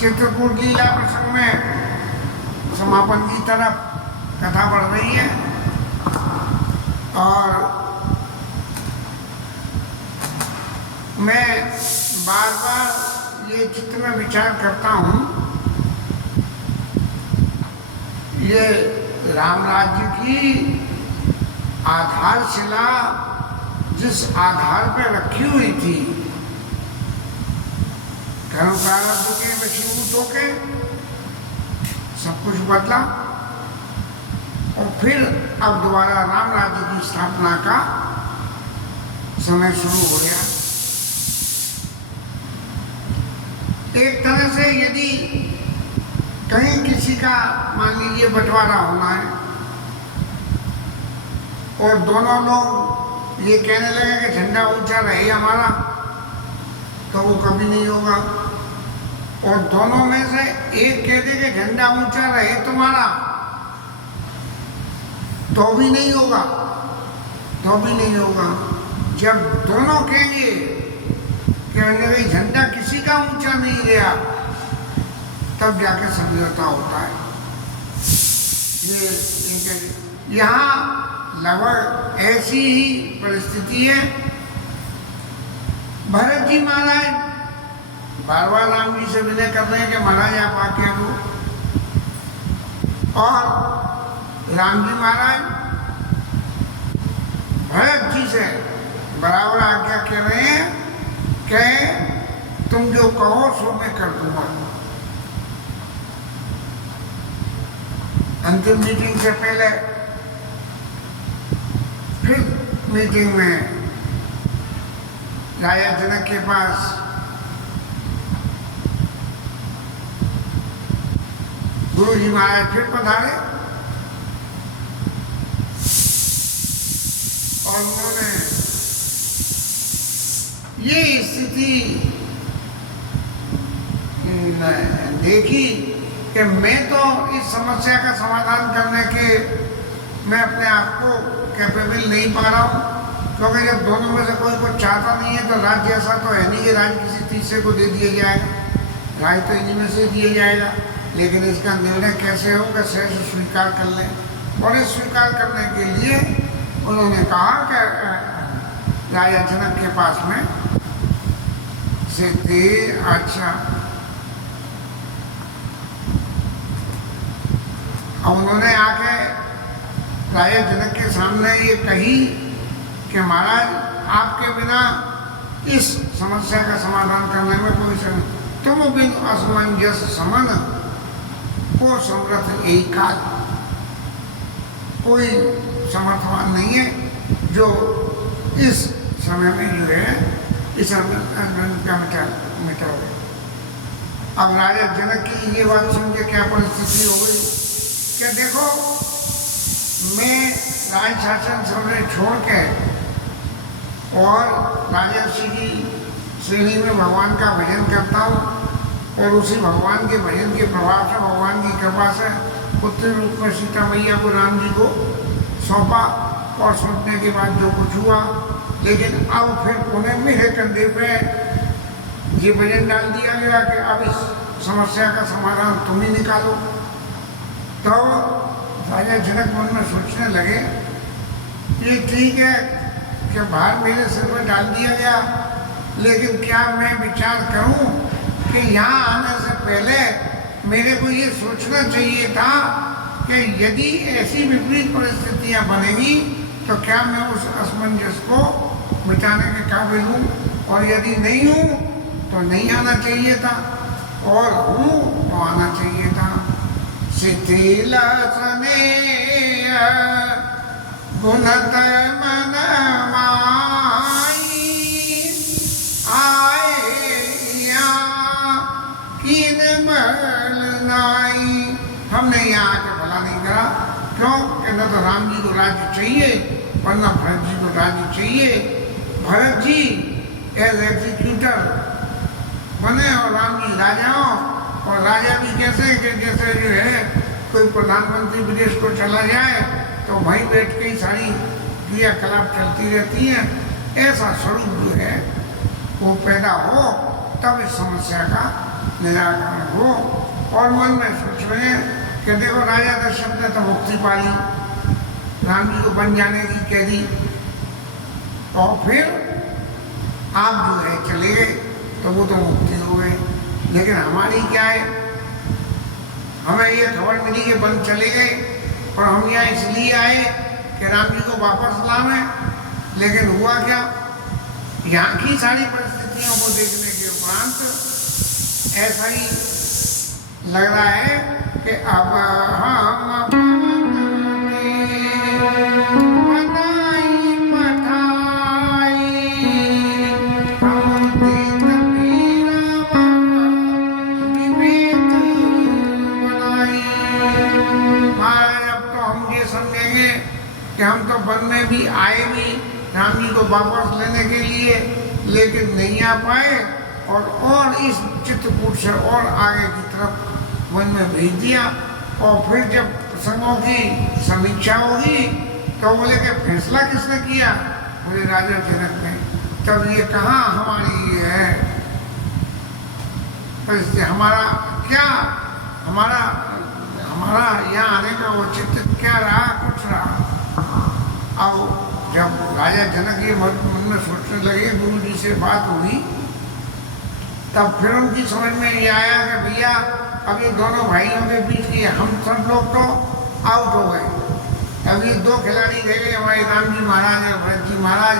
चित्रकूट लीला प्रसंग में समापन की तरफ कथा बढ़ रही है और मैं बार बार ये चित्त में विचार करता हूँ, ये राम राज्य की आधारशिला जिस आधार पर रखी हुई थी, कर्म प्रारब्ध के वशीभूत होके सब कुछ बदला और फिर अब दोबारा राम राज्य की स्थापना का समय शुरू हो गया। एक तरह से यदि कहीं किसी का मान लीजिए बंटवारा होना है और दोनों लोग ये कहने लगे कि झंडा ऊंचा रहे हमारा, तो वो कभी नहीं होगा। और दोनों में से एक कह दे कि झंडा ऊंचा रहे तुम्हारा, तो भी नहीं होगा, तो भी नहीं होगा। जब दोनों कहेंगे कि भाई झंडा किसी का ऊंचा नहीं गया, तब जाके समझौता होता है। ये यहाँ लगभग ऐसी ही परिस्थिति है। भरत जी महाराज बार बार राम जी से विनय कर रहे हैं कि महाराज आप आके हो, और राम जी महाराज भरत जी से बराबर आज्ञा कह रहे हैं कि तुम जो कहो सो मैं कर दूंगा। अंतिम मीटिंग से पहले फिर मीटिंग में राजा जनक के पास गुरु जी महाराज फिर पधारे और उन्होंने ये स्थिति देखी कि मैं तो इस समस्या का समाधान करने के मैं अपने आप को कैपेबल नहीं पा रहा हूँ, क्योंकि जब दोनों में से कोई कुछ चाहता नहीं है तो राज्य ऐसा तो है नहीं कि राज्य किसी तीसरे को दे दिया जाएगा, राज्य तो इन्हीं में से दिया जाएगा। लेकिन इसका निर्णय कैसे होगा, शेष स्वीकार कर लें। और इस स्वीकार करने के लिए उन्होंने कहा कि राजा जनक के पास में से थे। अच्छा, अब उन्होंने आके राजा जनक के सामने ये कही कि महाराज आपके बिना इस समस्या का समाधान करने में कोई तुम बिन असमंजस समन को समर्थ एक काल, कोई समर्थवान नहीं है जो इस समय में जो है इस आंदोलन का मिटा दे। अब राजा जनक की ये बात सुन के क्या परिस्थिति हो गई कि देखो, मैं राज शासन समय छोड़ के और राजर्षि की श्रेणी में भगवान का भजन करता हूँ और उसी भगवान के भजन के प्रभाव से, भगवान की कृपा से पुत्र रूप में सीता मैया को राम जी को सौंपा और सौंपने के बाद जो कुछ हुआ, लेकिन अब फिर पुणे मेरे कंधे पे ये भजन डाल दिया गया कि अब इस समस्या का समाधान तुम ही निकालो। तो राजा जनक मन में सोचने लगे, ये ठीक है कि भार मेरे सिर में डाल दिया गया, लेकिन क्या मैं विचार करूं कि यहाँ आने से पहले मेरे को ये सोचना चाहिए था कि यदि ऐसी विपरीत परिस्थितियाँ बनेगी तो क्या मैं उस असमंजस को मिटाने के काबिल हूँ, और यदि नहीं हूँ तो नहीं आना चाहिए था, और हूँ तो आना चाहिए था। शिथिल स्नेह गुणत मन माई आए किन बल नाई। हमने यहाँ आके भला नहीं करा, क्यों कि न तो राम जी को राज्य चाहिए वरना भरत जी को राज्य चाहिए। भरत जी एज एग्जीक्यूटर बने और राम जी राजा हो, और राजा भी कैसे कि जैसे जो है कोई प्रधानमंत्री विदेश को चला जाए तो वहीं बैठ के ही सारी क्रियाकलाप चलती रहती हैं, ऐसा स्वरूप जो है वो पैदा हो, तब इस समस्या का निराकरण हो। और मन में सोच रहे हैं कि देखो राजा दशरथ ने तो मुक्ति पा ली, राम जी को बन जाने की कह दी, और फिर आप जो है चले गए तो वो तो मुक्ति हो गए, लेकिन हमारी क्या है, हमें ये खबर मिली कि बन चले गए और हम यहाँ इसलिए आए कि राम जी को वापस लावे, लेकिन हुआ क्या, यहाँ की सारी परिस्थितियों को देखने के उपरांत ऐसा ही लग रहा है कि अब हम कि हम तो वन में भी आए भी राम जी को वापस लेने के लिए, लेकिन नहीं आ पाए, और इस चित्रकूट से और आगे की तरफ वन में भेज दिया। और फिर जब प्रसंगों की समीक्षा होगी तो बोले कि फैसला किसने किया, बोले राजा जनक ने। तब ये कहाँ हमारी ये है, तो इससे हमारा क्या, हमारा यहाँ आने का औचित्य क्या रहा, कुछ रहा। अब जब राजा जनक ये मन में सोचने लगे, गुरु जी से बात हुई, तब फिर उनकी समझ में ये आया कि भैया अब ये दोनों भाइयों के बीच की हम सब लोग तो आउट हो गए, अब ये दो खिलाड़ी रह गए, हमारे राम जी महाराज और भरत जी महाराज।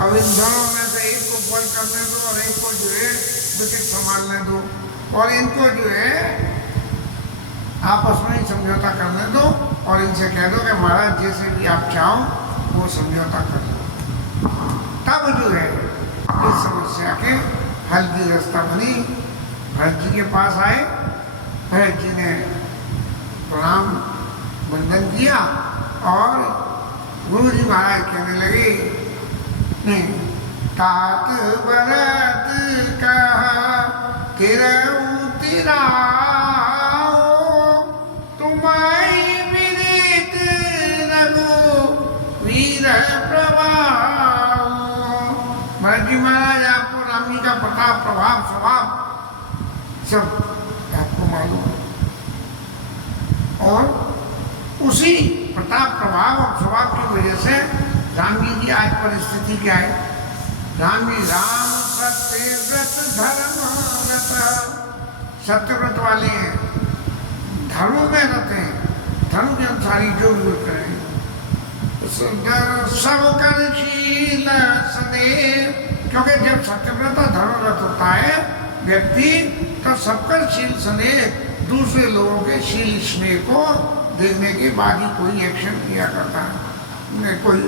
अब इन दोनों में से एक को बॉल करने दो और एक को जो है विकेट संभालने दो, और इनको जो है आपस में ही समझौता करने दो, और इनसे कह दो कि महाराज जैसे भी आप चाहो वो समझौता कर लो। तब जो है इस समस्या के हल की रास्ता बनी। भरत जी के पास आए, भरत जी ने प्रणाम वंदन किया, और गुरु जी महाराज कहने लगे, नहीं तात भरत कहा तिरऊ तिराओ, तुम्हारी विदित रघु वीर प्रभाव। भरत जी महाराज आपको राम जी का प्रताप, प्रभाव, स्वभाव सब आपको मालूम है, और उसी प्रताप, प्रभाव और स्वभाव की वजह से राम जी की आज परिस्थिति क्या है। राम जी राम सत्य व्रत धर्म व्रत, सत्य व्रत वाले हैं, धर्म में रहते हैं, धर्म के अनुसार ही जो भी करें, सब कर्मशील सदैव, क्योंकि जब सत्यव्रत धर्मव्रत होता है व्यक्ति, तो सबकर शील सदैव दूसरे लोगों के शील स्नेह को देखने के बाद ही कोई एक्शन किया करता है, कोई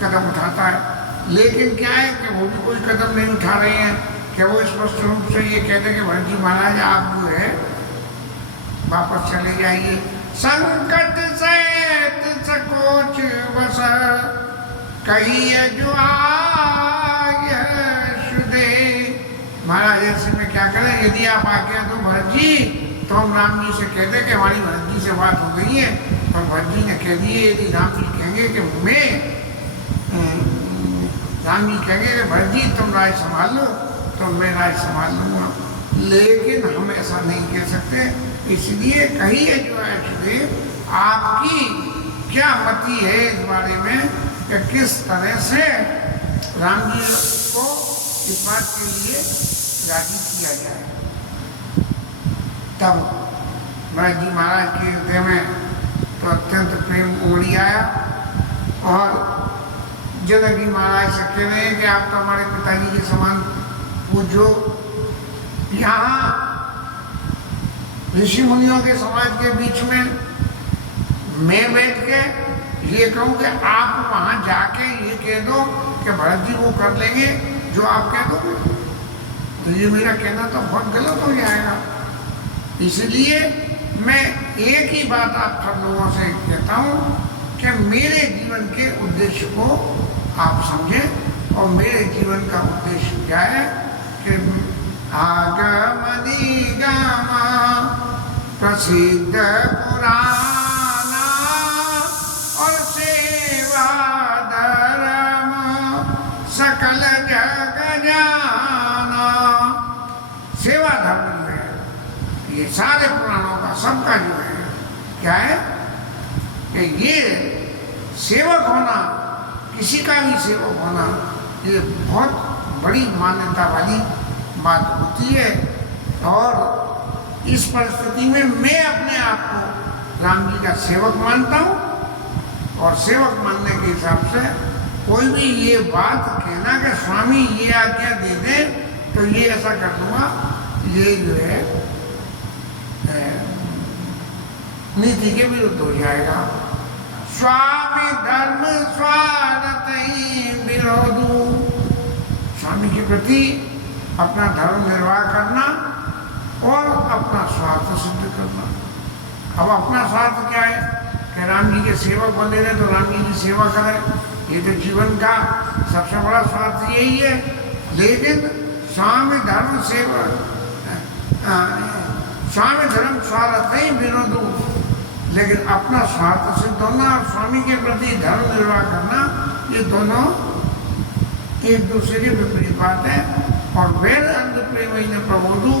कदम उठाता है। लेकिन क्या है कि वो भी कोई कदम नहीं उठा रहे हैं, कि वो स्पष्ट रूप से ये कहते हैं कि भरत जी महाराज आप जो है वापस चले जाइए। संकट सहित सकोच बस कहिए जो आय शुदे। महाराज ऐसे में क्या करें, यदि आप आज्ञा दो भरत जी, तो हम राम जी से कहते कि हमारी भरत जी से बात हो गई है, और भरत जी ने कह दिए, यदि राम जी कहेंगे कि राम जी कहेंगे कि भरत जी तुम राज संभाल लो, तो मैं राज संभाल लूंगा। लेकिन हम ऐसा नहीं कह सकते, इसलिए कहिए जो है सुदेव आपकी क्या मति है इस बारे में कि किस तरह से राम जी को इस बात के लिए राजी किया जाए। तब भरत जी महाराज के हृदय में तो अत्यंत प्रेम उमड़ी आया, और जनक जी महाराज से कह रहे हैं कि आप तो हमारे पिताजी के समान पूजो। यहाँ ऋषि मुनियों के समाज के बीच में मैं बैठ के ये कहूँ कि आप वहाँ जाके ये कह दो कि भरत जी वो कर लेंगे जो आप कह दोगे, तो ये मेरा कहना तो बहुत गलत हो जाएगा। इसलिए मैं एक ही बात आप सब लोगों से कहता हूँ कि मेरे जीवन के उद्देश्य को आप समझें, और मेरे जीवन का उद्देश्य क्या है कि आगमनी गामा प्रसिद्ध पुराना और सेवा धर्म सकल जग जाना। सेवा धर्म जो है ये सारे पुराणों का सबका जो है क्या है कि ये सेवक होना, किसी का भी सेवक होना, ये बहुत बड़ी मान्यता वाली बात होती है। और इस परिस्थिति में मैं अपने आप को राम जी का सेवक मानता हूँ, और सेवक मानने के हिसाब से कोई भी ये बात कहना कि स्वामी ये आज्ञा दे दे तो ये ऐसा कर दूंगा, ये जो है नीति के विरुद्ध हो जाएगा। स्वामी धर्म स्वार्थ विरोधु, स्वामी के प्रति अपना धर्म निर्वाह करना और अपना स्वार्थ सिद्ध करना। अब अपना स्वार्थ क्या है कि राम जी के सेवक बने रहे तो राम जी की सेवा करें, ये तो जीवन का सबसे बड़ा स्वार्थ यही है। लेकिन स्वामी धर्म सेवा, स्वामी धर्म स्वार्थ नहीं विरोध, लेकिन अपना स्वार्थ सिद्ध होना और स्वामी के प्रति धर्म निर्वाह करना, ये दोनों एक दूसरे के विपरीत बात है। और वेद अंध प्रेम ही न प्रबोधु,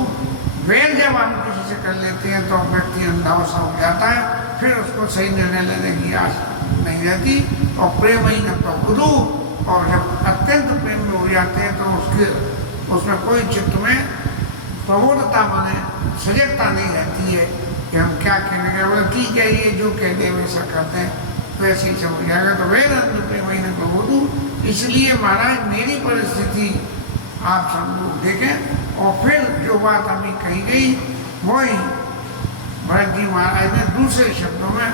वेद जब हम किसी से कर लेते हैं तो व्यक्ति अंधा सा हो जाता है, फिर उसको सही निर्णय लेने की आस नहीं रहती। और प्रेम ही न प्रबोधु, और जब अत्यंत प्रेम में हो जाते हैं तो उसमें कोई चित्त में प्रबोधता माने सजगता नहीं रहती है कि हम क्या कहने गए, बोले ठीक है ये जो कहते हैं वैसा करते हैं, वैसे ही समझ जाएगा। तो वेद अंध प्रेम ही न प्रबोधु। इसलिए महाराज मेरी परिस्थिति आप सब लोग देखें, और फिर जो बात अभी कही गई वही भरत जी महाराज ने दूसरे शब्दों में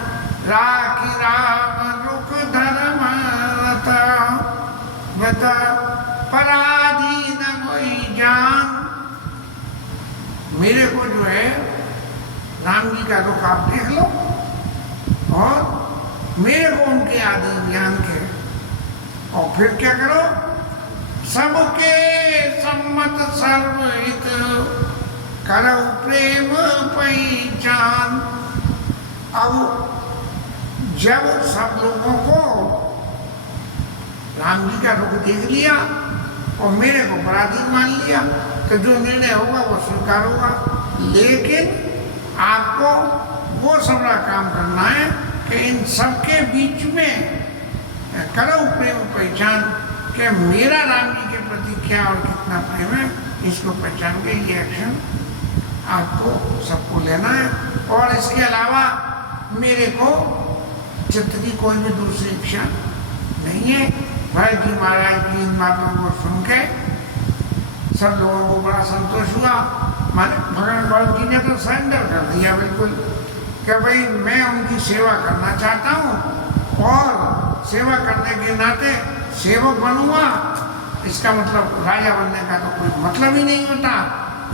राखी राम रुख धर्म बता पराधी न कोई जान। मेरे को जो है राम जी का रुख आप देख लो, और मेरे को उनके आदि ज्ञान के, और फिर क्या करो, सबके सम्मत सर्वहित करौ प्रेम पहचान। अब जब सब लोगों को राम जी का रुख देख लिया और मेरे को पराधीन मान लिया, तो जो निर्णय होगा वो स्वीकार होगा। लेकिन आपको वो सबका काम करना है कि इन सबके बीच में करो प्रेम पहचान, कि मेरा राम जी के प्रति क्या और कितना प्रेम है, इसको पहचान के ये एक्शन आपको सबको लेना है। और इसके अलावा मेरे को चित्त की कोई भी दूसरी इच्छा नहीं है। भरत जी महाराज की इन बातों को सुन के सब लोगों को बड़ा संतोष हुआ। भगवान भरत जी ने तो सरेंडर कर दिया बिल्कुल, कि भाई मैं उनकी सेवा करना चाहता हूँ और सेवा करने के नाते सेवक बनूंगा। इसका मतलब राजा बनने का तो कोई मतलब ही नहीं होता।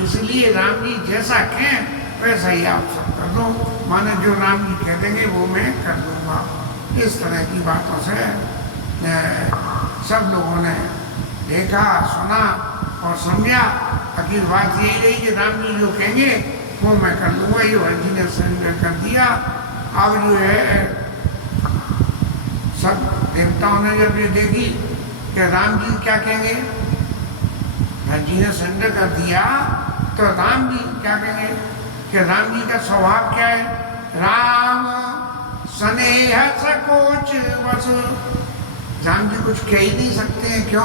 इसलिए राम जी जैसा कहें वैसा ही आप सब कर दो, माने जो राम जी कह देंगे वो मैं कर दूंगा। इस तरह की बातों से सब लोगों ने देखा, सुना और समझा। आखिर बात यही रही कि राम जी जो कहेंगे वो मैं कर लूँगा। ये भरत जी ने सरेंडर कर दिया। अब जो है सब देवताओं ने जब ये देखी कि राम जी क्या कहेंगे, भरत जी ने सरेंडर कर दिया, तो राम जी क्या कहेंगे कि राम जी का स्वभाव क्या है, राम स्नेह सकोच बस। राम जी कुछ कह ही नहीं सकते हैं, क्यों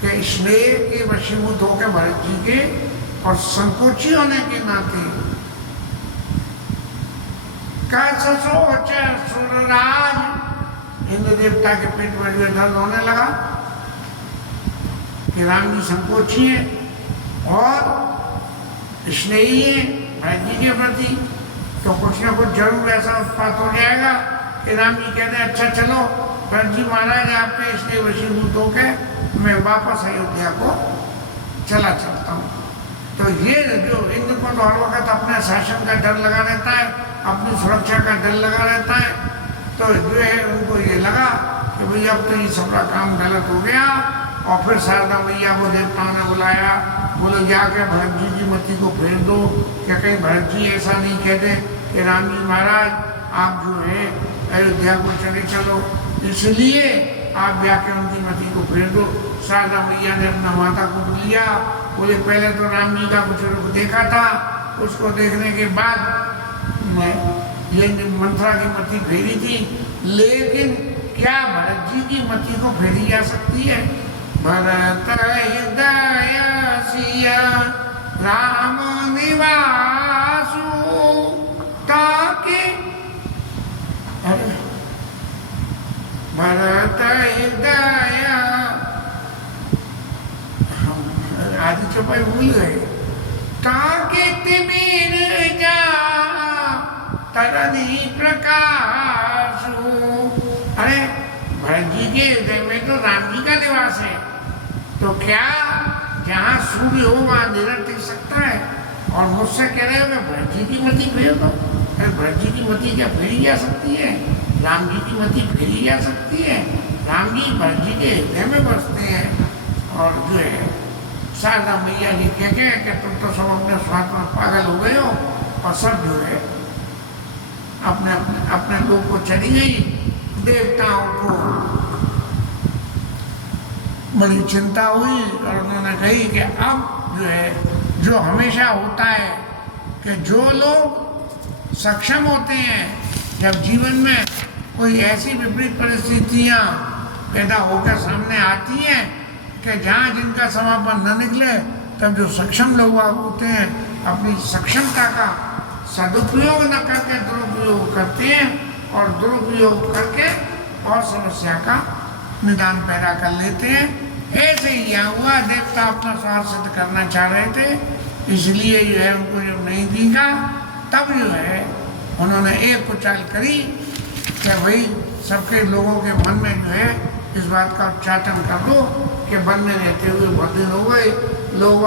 कि स्नेह के वशीभूत होकर भरत जी के और संकोची होने के नाते सोच सुरराज, इंद्र देवता के पेट में जो दर्द होने लगा कि राम जी संकोची है और स्नेही है भरत जी के प्रति, तो कुछ ना कुछ जरूर ऐसा उत्पात हो जाएगा कि राम जी कहते हैं अच्छा चलो भरत जी महाराज आपके इसलिए वशीभूत होकर मैं वापस अयोध्या को चला चलता हूँ। तो ये जो इंद्र को तो हर वक्त अपने शासन का डर लगा रहता है, अपनी सुरक्षा का डर लगा रहता है। तो जो है उनको ये लगा कि भाई अब तो ये सबका काम गलत हो गया। और फिर शारदा मैया को देवताओं ने बुलाया, बोले जाके भरत जी की मति को फेर दो, क्या कहीं भरत जी ऐसा नहीं कहते कि राम जी महाराज आप जो है अयोध्या को चले चलो, इसलिए आप जाके उनकी मति को फेर दो। शारदा मैया ने अपना माता को लिया, बोले पहले तो राम जी का कुछ रुख देखा था, उसको देखने के बाद मैं ये मंथरा की मति फेरी थी, लेकिन क्या भरत जी की मति को फेरी जा सकती है? भरत हृदय सिया राम निवासु ताके, अरे भरत हृदय, आदि चौपाई भूल गए। ताके तिमिर जा तरनी प्रकाशु, अरे भरत जी के हृदय में तो राम जी का निवास है, तो क्या जहाँ सूर्य हो वहाँ अंधेरा टिक सकता है? और मुझसे कह रहे हो कि भरत जी की मति फेर दो। अरे भरत जी की मति क्या फेरी जा सकती है? राम जी की मति फेरी जा सकती है? राम जी भरत जी के हृदय में बसते हैं। और जो है शारदा मैया जी कह कि तुम तो सब अपने स्वार्थ में पागल हो गए हो, और सब जो है अपने अपने अपने लोग को चली गई। देवताओं को बड़ी चिंता हुई और उन्होंने कही कि अब जो है, जो हमेशा होता है कि जो लोग सक्षम होते हैं, जब जीवन में कोई ऐसी विपरीत परिस्थितियां पैदा होकर सामने आती हैं कि जहाँ जिनका समापन न निकले, तब जो सक्षम लोग होते हैं अपनी सक्षमता का सदुपयोग न करके दुरुपयोग करते हैं, और दुरुपयोग करके और समस्या का निदान पैदा कर लेते हैं। ऐसे ही यहाँ हुआ, देवता अपना स्वार्थ सिद्ध करना चाह रहे थे, इसलिए जो है उनको जब नहीं दिखा, तब जो है उन्होंने एक कुचाल करी कि भाई सबके लोगों के मन में जो है इस बात का उच्चाटन कर दो कि वन में रहते हुए बहुत दिन हो गए। लोग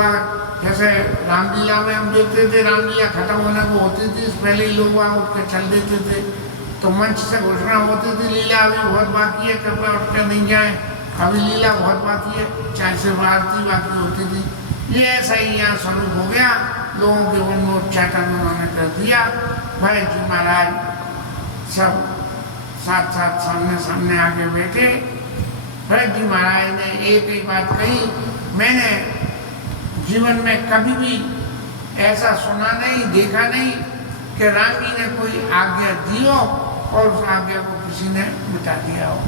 जैसे रामलीला में हम देखते थे, रामलीला खत्म होने को होती थी, पहले ही लोग वहाँ उठ के चल देते थे, तो मंच से घोषणा होती थी लीला अभी बहुत बाकी है, कृपया उठ कर नहीं जाए, अभी लीला बहुत बाकी है, चाहे सिर्फ आरती बाकी होती थी। ये ऐसा ही यहाँ स्वरूप हो गया, लोगों के मन में उच्चाटन उन्होंने कर दिया। भरत जी महाराज सब साथ साथ सामने सामने आके बैठे। भरत जी महाराज ने एक ही बात कही, मैंने जीवन में कभी भी ऐसा सुना नहीं, देखा नहीं कि राम जी ने कोई आज्ञा दी हो और उस आज्ञा को किसी ने मिटा दिया हो,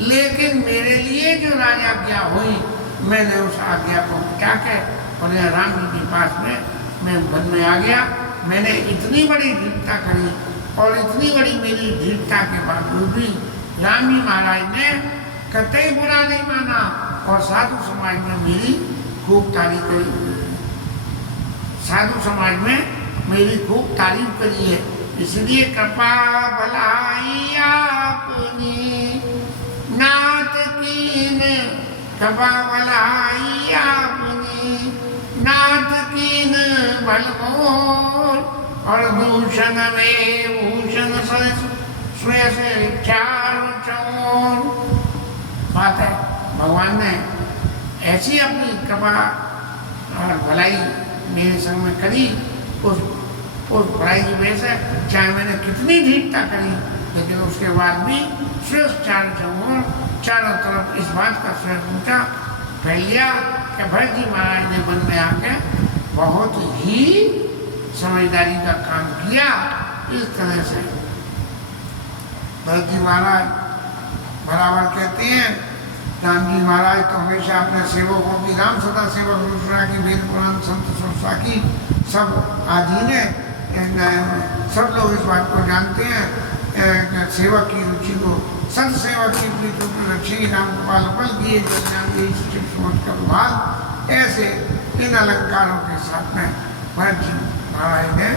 लेकिन मेरे लिए जो राजाज्ञा हुई, मैंने उस आज्ञा को मिटा के और यहाँ राम जी के पास में मैं वन में आ गया। मैंने इतनी बड़ी दृढ़ता करी और इतनी बड़ी मेरी दृढ़ता के बावजूद भी राम जी महाराज ने कतई बुरा नहीं माना और साधु समाज में मेरी खूब तारीफ करी, साधु समाज में मेरी खूब तारीफ करी है। इसलिए कृपा भलाई आपनी नाथ कीन, कृपा भलाई आपनी नाथ कीन भल मोर, और दूषण में भूषण स्वयं से चार चोर। बात है, भगवान ने ऐसी अपनी कृपा और भलाई मेरे संग में करी, उस भलाई की वजह से चाहे मैंने कितनी दृढ़ता करी, लेकिन उसके बाद भी श्रेष्ठ चारों तरफ इस बात का श्रेष्ठ ऊंचा फैल गया कि भरत जी महाराज ने वन में आके बहुत ही समझदारी का काम किया। इस तरह से भरत जी महाराज बराबर कहते हैं, राम जी महाराज तो हमेशा अपने सेवकों की, राम सदा सेवक दूसरा की, वेद पुराण संत सुरसा की सब अधीन है। सब लोग इस बात को जानते हैं, सेवक की रुचि को संत सेवक की प्रीति को रक्षी राम गोपाल बल दिए भाग। ऐसे इन अलंकारों के साथ में भरत जी महाराज ने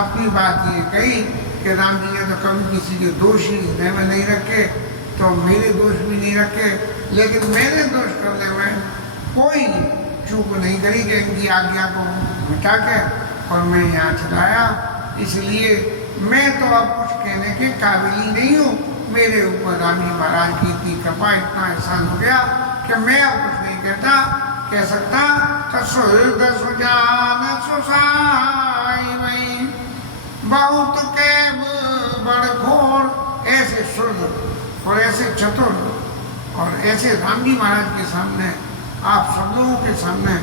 अपनी बात ये कही कि राम जी ने तो कभी किसी के दोष ही हृदय में नहीं रखे, तो मेरे दोष भी नहीं रखे, लेकिन मैंने दोष करने में कोई चूक नहीं करी कि इनकी आज्ञा को मिटा के और मैं यहाँ चलाया। इसलिए मैं तो अब कुछ कहने के काबिल ही नहीं हूँ। मेरे ऊपर राम जी महाराज की इतनी कृपा, इतना एहसान हो गया कि मैं अब कुछ नहीं कह सकता। हृदय सुजान सुसाई वही बहुत के बड़घोर, ऐसे शुद्ध और ऐसे चतुर और ऐसे राम जी महाराज के सामने, आप सब लोगों के सामने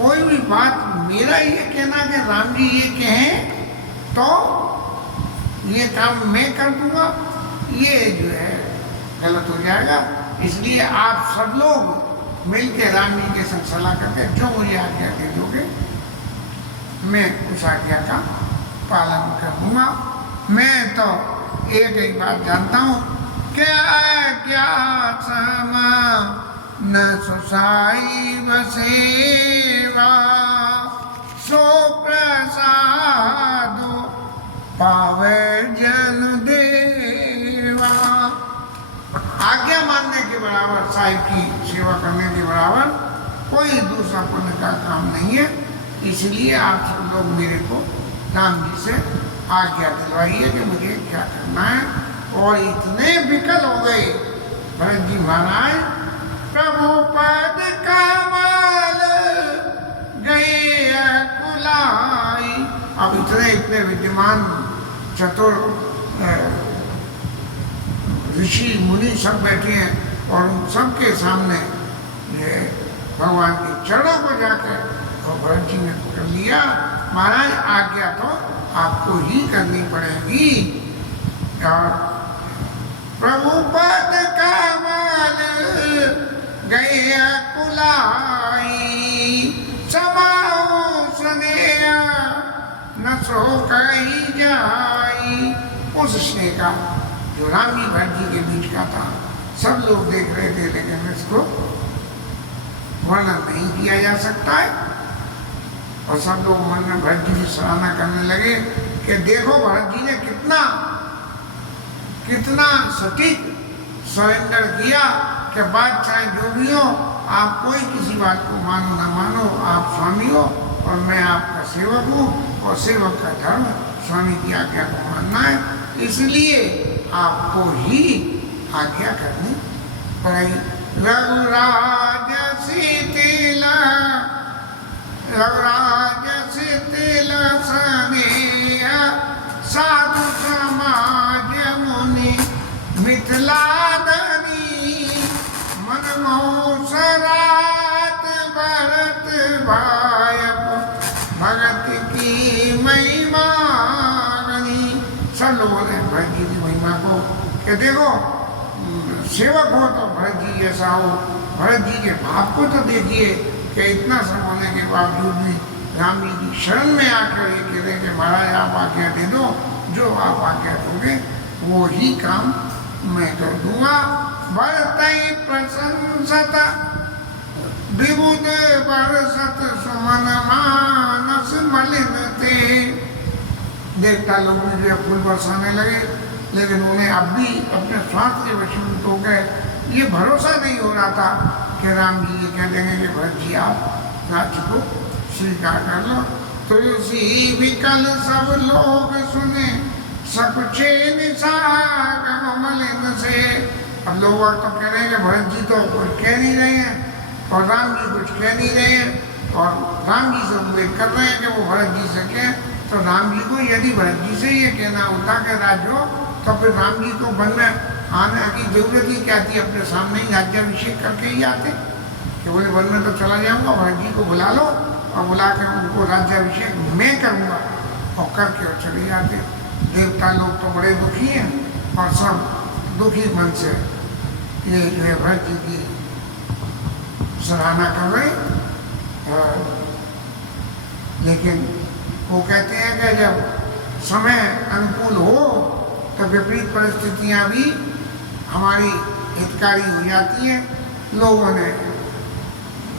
कोई भी बात मेरा ये कहना कि राम जी ये कहें तो ये काम मैं कर दूंगा, ये जो है गलत हो जाएगा। इसलिए आप सब लोग मिलकर राम जी के संग सलाह करके जो मुझे आज्ञा दे दोगे मैं उस आज्ञा का पालन करूँगा। मैं तो एक बात जानता हूँ, क्या समा न सुसाई बसेवा सो प्रसादो पावे जन देवा। आज्ञा मानने के बराबर, साहिब की सेवा करने के बराबर कोई दूसरा पुण्य का काम नहीं है। इसलिए आप सब लोग मेरे को राम जी से आज्ञा दिलवाइए कि मुझे क्या करना है। और इतने विकल हो गए भरत जी महाराज, प्रभु पद कमल गए कुलाई। अब इतने विद्यमान चतुर ऋषि मुनि सब बैठे हैं और उन सबके सामने ये भगवान के चरणों को जाकर और भरत जी ने पकड़ लिया। महाराज आज्ञा तो आपको ही करनी पड़ेगी। और प्रभु पद कमल गए कुलाई समाओ स्नेह न सो कही जाई। उस स्नेह का जो राम जी भरत जी के बीच का था सब लोग देख रहे थे, लेकिन इसको वर्णन नहीं किया जा सकता है। और सब लोग मन में भरत जी की सराहना करने लगे कि देखो भरत जी ने कितना सटीक सरेंडर किया कि बात चाहे जो भी हो, आप कोई किसी बात को मानो ना मानो, आप स्वामी हो और मैं आपका सेवक हूँ और सेवक का धर्म स्वामी की आज्ञा को मानना है। इसलिए आपको ही आज्ञा करनी पड़ेगी। रघुराज शीतल सनेह साधु समाज मुनि मिथिला धनी मन मोसरात भरत भाई भगत की महिमा गनी। सब लोगों ने भरत जी की महिमा को कि देखो सेवक हो तो भरत जी जैसा हो। भरत जी के भाव को तो देखिए कि इतना सब होने के बावजूद भी राम जी की शरण में आकर ये कह रहे कि महाराज आप आज्ञा दे दो, जो आप आज्ञा दोगे वो ही काम मैं कर दूंगा। भरतई प्रशंसत विबुध बरसत सुमन मानस मलिन थे। देवता लोग भी जो फूल बरसाने लगे, लेकिन उन्हें अब भी अपने स्वार्थ के वशीभूत हो गए। ये भरोसा नहीं हो रहा था कि राम जी ये कह देंगे कि भरत जी आप राज्य को स्वीकार कर लो। तुलसी विकल सब लोग सुने सकुचे निसागम मलिन से। अब लोग तो कह रहे हैं कि भरत जी तो कुछ कह नहीं रहे हैं और राम जी कुछ कह नहीं रहे हैं और राम जी से उम्मीद कर रहे हैं कि वो भरत जी से कहें। तो राम जी को यदि भरत जी से ये कहना होता कि राज्य हो, तो फिर राम जी को वन में आने की जरूरत ही क्या थी, अपने सामने ही राज्याभिषेक करके ही आते कि बोले वन में तो चला जाऊंगा, भरत जी को बुला लो और बुला कर उनको राज्याभिषेक मैं करूंगा और करके और चले जाते। देवता लोग तो बड़े दुखी हैं और सब दुखी मन से ये जो है भरत जी की सराहना कर रहे। लेकिन वो कहते हैं कि जब समय अनुकूल हो तो विपरीत परिस्थितियां भी हमारी हितकारी हो जाती हैं। लोगों ने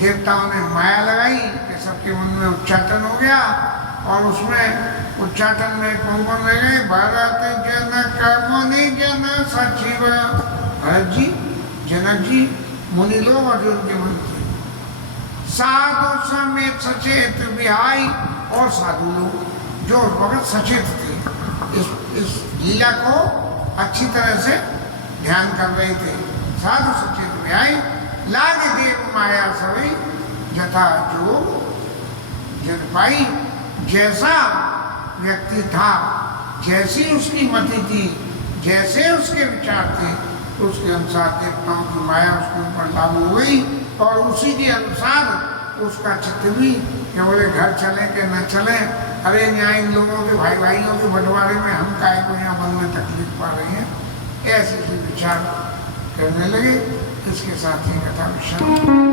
देवताओं ने माया लगाई कि सबके मन में उच्चाटन हो गया और उसमें उच्चाटन में कौन कौन रह गए, भरत जनक मुनि जन सचिव। भरत जी, जनक जी, मुनि लोग और जो उनके मंत्री, साधु समेत सचेत विहाई और साधु लोग जो उस वक्त सचेत थे, इस लीला को अच्छी तरह से ध्यान कर रहे थे। साधु सचेत विहाई लागे देव माया सवई जथा जो जन पाई। जैसा व्यक्ति था, जैसी उसकी मति थी, जैसे उसके विचार थे, उसके अनुसार देवताओं की माया उसके ऊपर लागू हुई और उसी के अनुसार उसका चित्त भी कि बोले घर चले कि न चले, अरे यहाँ इन लोगों के भाई भाइयों के बंटवारे में हम काय को यहाँ मन में तकलीफ पा रहे हैं, ऐसे ही विचार करने लगे। इसके साथ ही कथा विषय